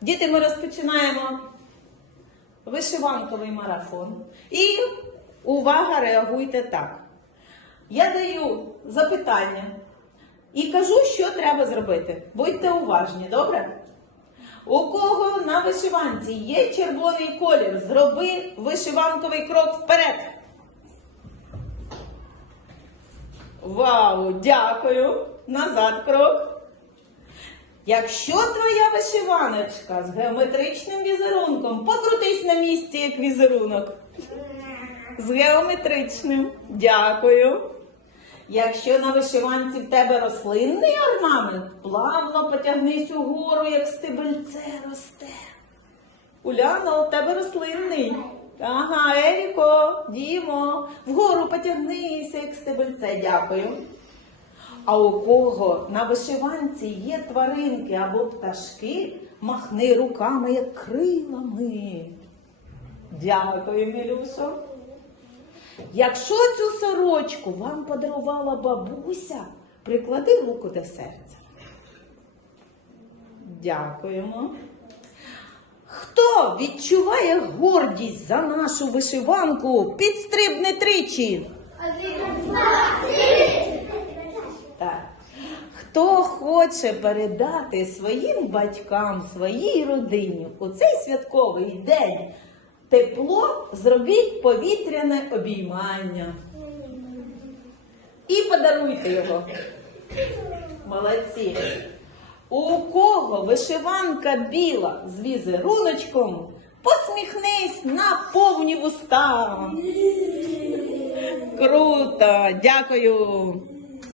Діти, ми розпочинаємо вишиванковий марафон. І увага, реагуйте так. Я даю запитання і кажу, що треба зробити. Будьте уважні, добре? У кого на вишиванці є червоний колір, зроби вишиванковий крок вперед. Вау, дякую. Назад крок. Якщо твоя вишиваночка з геометричним візерунком, покрутись на місці, як візерунок. З геометричним. Дякую. Якщо на вишиванці в тебе рослинний орнамент, плавно потягнись угору, як стебельце росте. Уляно, у тебе рослинний. Ага, Еріко, Дімо, вгору потягнися, як стебельце. Дякую. А у кого на вишиванці є тваринки або пташки, махни руками, як крилами. Дякую, Мілюшо. Якщо цю сорочку вам подарувала бабуся, приклади руку до серця. Дякуємо. Хто відчуває гордість за нашу вишиванку? Підстрибне тричі. Хто хоче передати своїм батькам, своїй родині у цей святковий день тепло, зробіть повітряне обіймання. І подаруйте його. Молодці. У кого вишиванка біла з візеруночком, посміхнись на повні вуста. Круто, дякую.